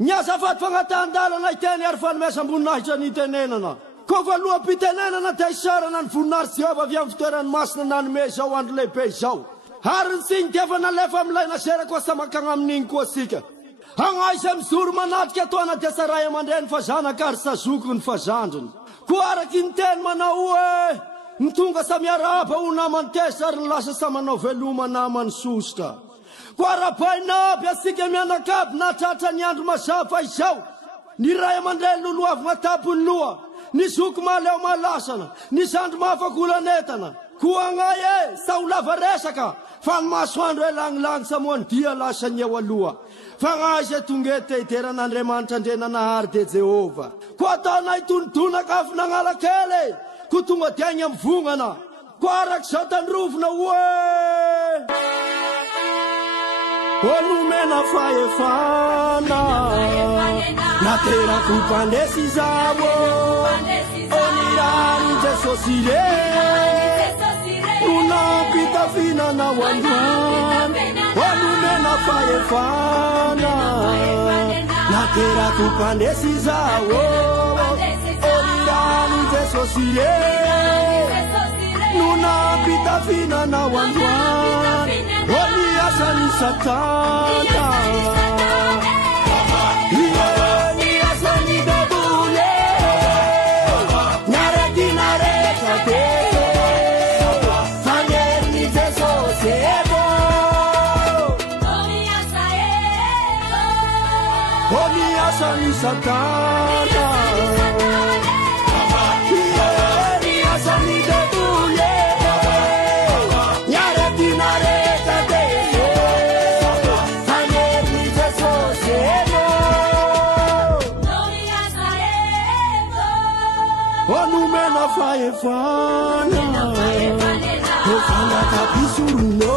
Niazafat fangatandalana iteny ary fanomezam-boninahitra ny tenenana. Ko valoham-pitenenana dia isarana ny voninahitra Jehova avy amin'ny fitoerany masina nanome izao andro lehibe izao. Ary ny tsingetevana lefa amin'ilay naserako asamakagna amin'iny koa sika. Hangaiza mizoro manatrika toana dia saray aman-dreny fa zanaka ary sazoko ny fazandriny. Koa araky ny teny manao hoe ny tonga samiaraba ho namany teza ary ny lasa samanao veloma namany sosotra. Koa rabaina aby asika mianakavy na tratra ny andro mazava izao. Ny ray aman-dreny loloavina tapony loha, ny zoko maleo malasana, ny zandro mahafakolanetana. Koa ngay sa ho lava resaka fa ny masoandro elangilany samoany dia lasa ny eo aloha. Fa ngaiza tonga teiteran'Andriamanitra andrenanahary de Jehova. Koa ataonay tonodonaka avy nagnala kely, ko tonga dia agny amin'ny vongana. Koa arak'izao tandrovina hoe olomena fahefana naterako mpandesy izao onirany Jesosy re unampitafinana wandani olomena fahefana naterako mpandesy izao onirany Jesosy re unampitafinana wandani Asani Satana Asani Debule Nareti Narekate Fanyerni Jesosy Ego Omi Asani Satana Asani Debule Nareti Narekate Onumena faefana Ofana kapisuruno